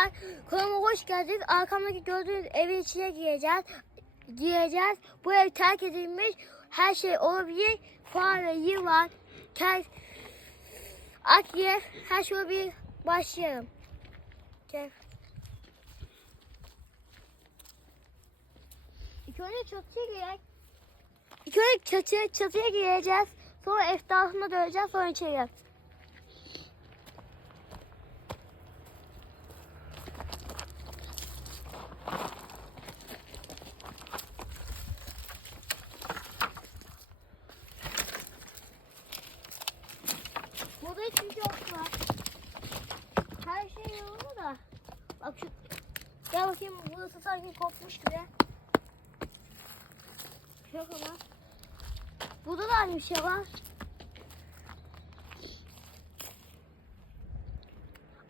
arkadaşlar. Kanalıma hoş geldiniz. Arkamdaki gördüğünüz evin içine gireceğiz. Gireceğiz. Bu ev terk edilmiş. Her şey olabilir. Fare, yılan, kel, akye, her şey olabilir. Başlayalım. Gel. İlk önce çatıya girek. İlk önce çatıya, çatıya gireceğiz. Sonra etrafına döneceğiz. Sonra içeri gireceğiz. Burada hiçbir şey yok var. Her şey yolunda da. Bak şu. Gel bakayım burası sanki kopmuş gibi. Yok ama. Burada da aynı bir şey var.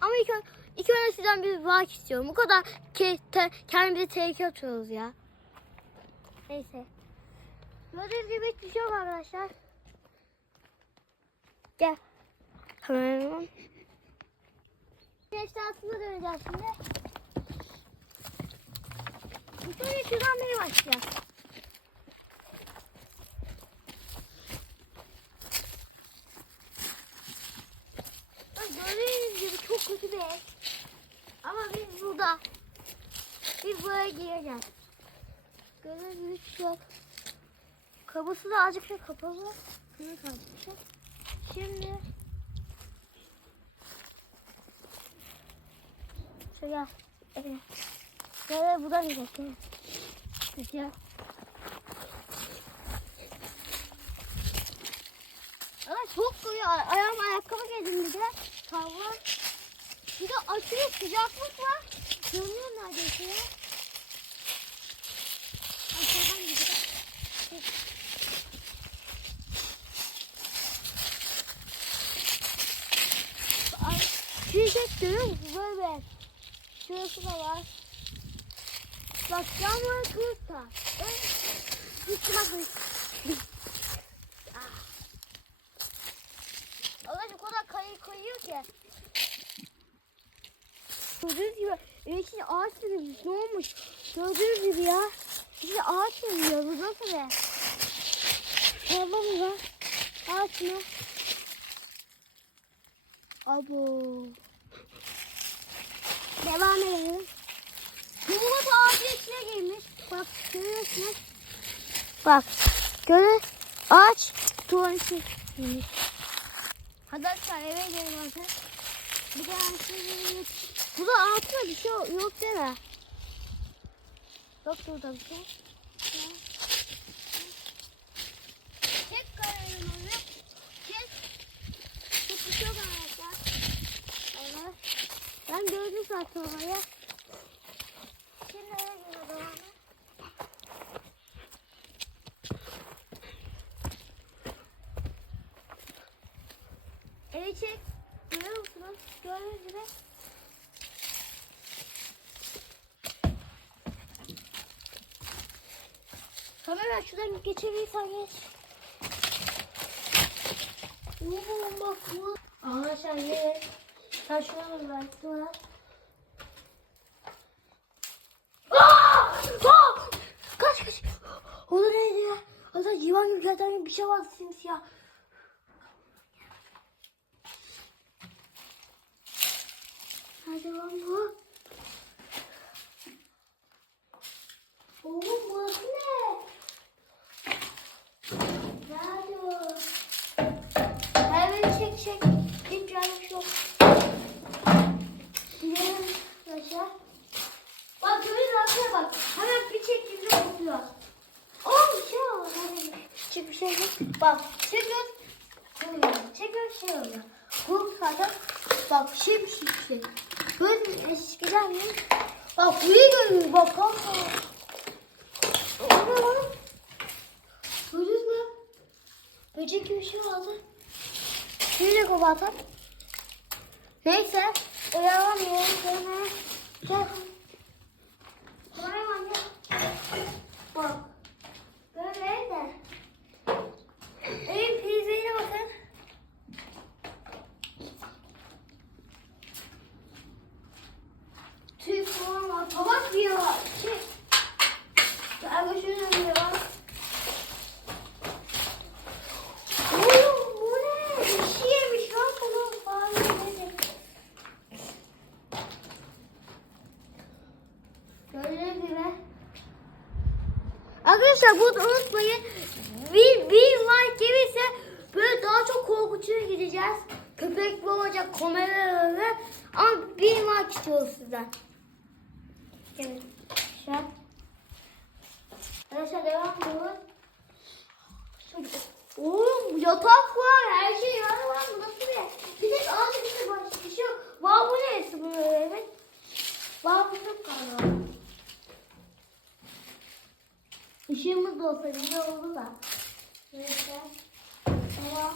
Ama ilk, ilk önce sizden bir vaak istiyorum. Bu kadar ke, te, kendimize tehlike atıyoruz ya. Neyse. Gördüğünüz gibi hiçbir şey arkadaşlar. Gel. Hemen. Eşyasına döneceğiz şimdi. Önce şuradan beri başlayacağız. Gördüğünüz gibi çok kötü bir ev. Ama biz burada. Biz buraya gireceğiz. Gördüğünüz gibi yok. Kapısı da azıcık kapalı. Kırık azıcık. Şimdi Şuraya. Evet. Şöyle buradan gidelim. Güzel. Ama çok koyu. Ayağım ayakkabı giydim bir de. Hava. Bir de aşırı sıcaklık var. Yanıyor neredeyse ya. Aşağıdan gidelim. Şirket görüyor musun? Şurası da var. Bak camları kırık da. Gitti bak. Ah. Arkadaşlar o kadar kayı koyuyor ki. Gördüğünüz gibi evin içinde ağaç gibi ne olmuş? Gördüğünüz gibi ya. İçinde ağaç yiyor? Bu nasıl be? Araba mı? Ağaç mı? Abo. Devam edelim. Yumurta ağacı içine girmiş. Bak görüyorsunuz. Bak. Görün. Ağaç tuvaleti girmiş. Hadi arkadaşlar eve gidelim artık. Bir de şey Burada altında bir şey yok değil mi? Yok burada bir şey. Çek kararını onu. Çek. Çok bir şey yok arkadaşlar. Evet. Ben orayı. Şimdi eve gidiyorum. Evi çek. Görüyor musunuz? Gördüğünüz gibi. Kamera şuradan geçebilirsen geç. Oğlum bak bu. Arkadaşlar ye. Belki var. Aa! Aa! Kaç kaç. O da neydi ya? Da civan gibi bir şey var simsiyah. Nerede lan bu? Oğlum burası ne? Nerede o? Hemen çek çek. Hiç yanlış yok. Gidelim aşağı. Bak görün arkaya bak. Hemen bir çektiğimde kopuyor. Oğlum bir şey oldu. Hadi. Çık bir şey yok. Bak çekiyoruz. Çekiyoruz şey oluyor. Bu zaten bak bir şey şey. Böyle eskiden? Bak burayı görüyor bak kanka. O ne lan? Gördünüz mü? Böcek gibi bir şey vardı. Şimdi kapatalım. Neyse. Uyanamıyorum. Sonra gel. Kolay anne. Bak. Böyle de. Evin prizlerine bakın. Arkadaşlar bunu unutmayın. Bir, bir like gelirse böyle daha çok korkutuya gideceğiz. Köpek mi olacak, kameraları. Ama bir like istiyoruz sizden. Evet. Arkadaşlar devam ediyoruz. Oğlum yatak var, her şey var var. Bu nasıl bir? Bir tek ağacı bir şey başka bir şey yok. Var bu neresi bu evet? Var bu çok galiba. Işığımız da olsa güzel oldu da. Neyse. Ya.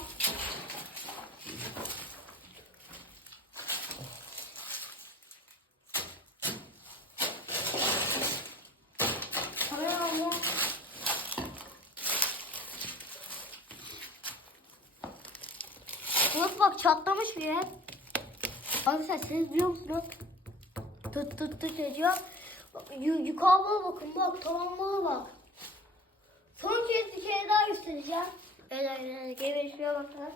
Bulut bak çatlamış bir yer. Arkadaşlar siz biliyor musunuz? Tut tut tut ediyor. Yu yukarıya bakın bak tavanlara bak. Bir kere daha göstereceğim. Evet arkadaşlar gelişmeye bakın.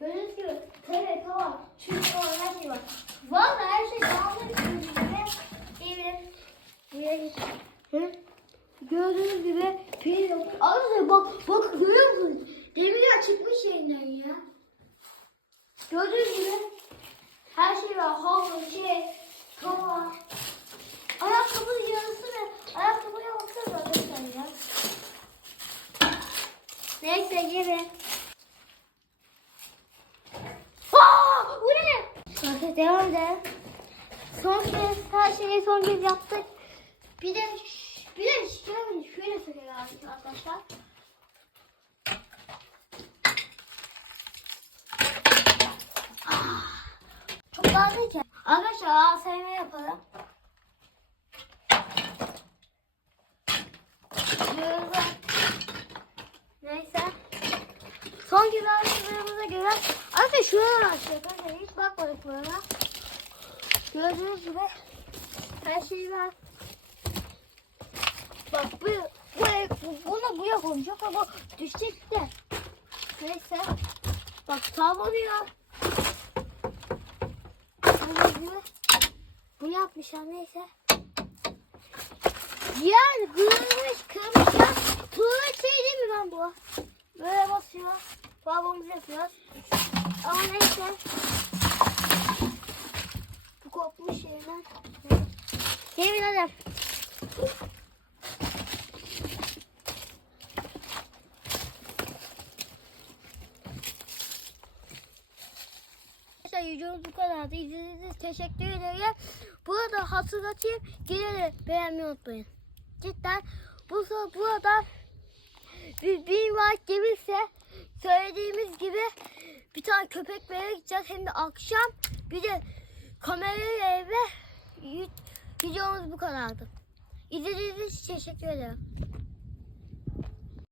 Gördüğünüz gibi evet tamam. Çünkü var her şey var. Valla her şey gördüğünüz gibi. Git. Hı? Gördüğünüz gibi pil yok. Arkadaşlar bak bak görüyor musunuz? Demirler çıkmış yerinden ya. Gördüğünüz gibi her şey var. Havlu, şey, tava. Ayakkabının yarısı ne? Ayakkabıya baksana arkadaşlar ya. Neyse gelin. Aa, bu ne? Neyse devam edelim. Son kez her şeyi son kez yaptık. Bir de bir de şöyle, şöyle söylüyor arkadaşlar. Ah, Çok lazım ki. Arkadaşlar ASMR yapalım. Şöyle. Neyse. Son güvenliklerimize göre Arkadaşlar şuradan açacağız. Arkadaşlar hiç bakmadık burada. Gördüğünüz gibi her şey var. Bak bu, bu, bu bunu buraya koyacak ama düşecek de. Neyse. Bak savunuyor. Bu yapmışlar neyse. Yer kırılmış kırmışlar. Tuvalet şey değil mi lan bu? Böyle basıyor. Babamızı yapıyoruz. Ama neyse. Bu kopmuş yerinden. Ederim. Arkadaşlar videomuz bu kadardı. İzlediğiniz için teşekkür ederim. Burada hatırlatayım. Gene de beğenmeyi unutmayın. Cidden bu burada bir, bir vaat gelirse söylediğimiz gibi bir tane köpek bebeğe gideceğiz. Hem de akşam bir de kamerayı eve videomuz bu kadardı. İzlediğiniz için teşekkür ederim.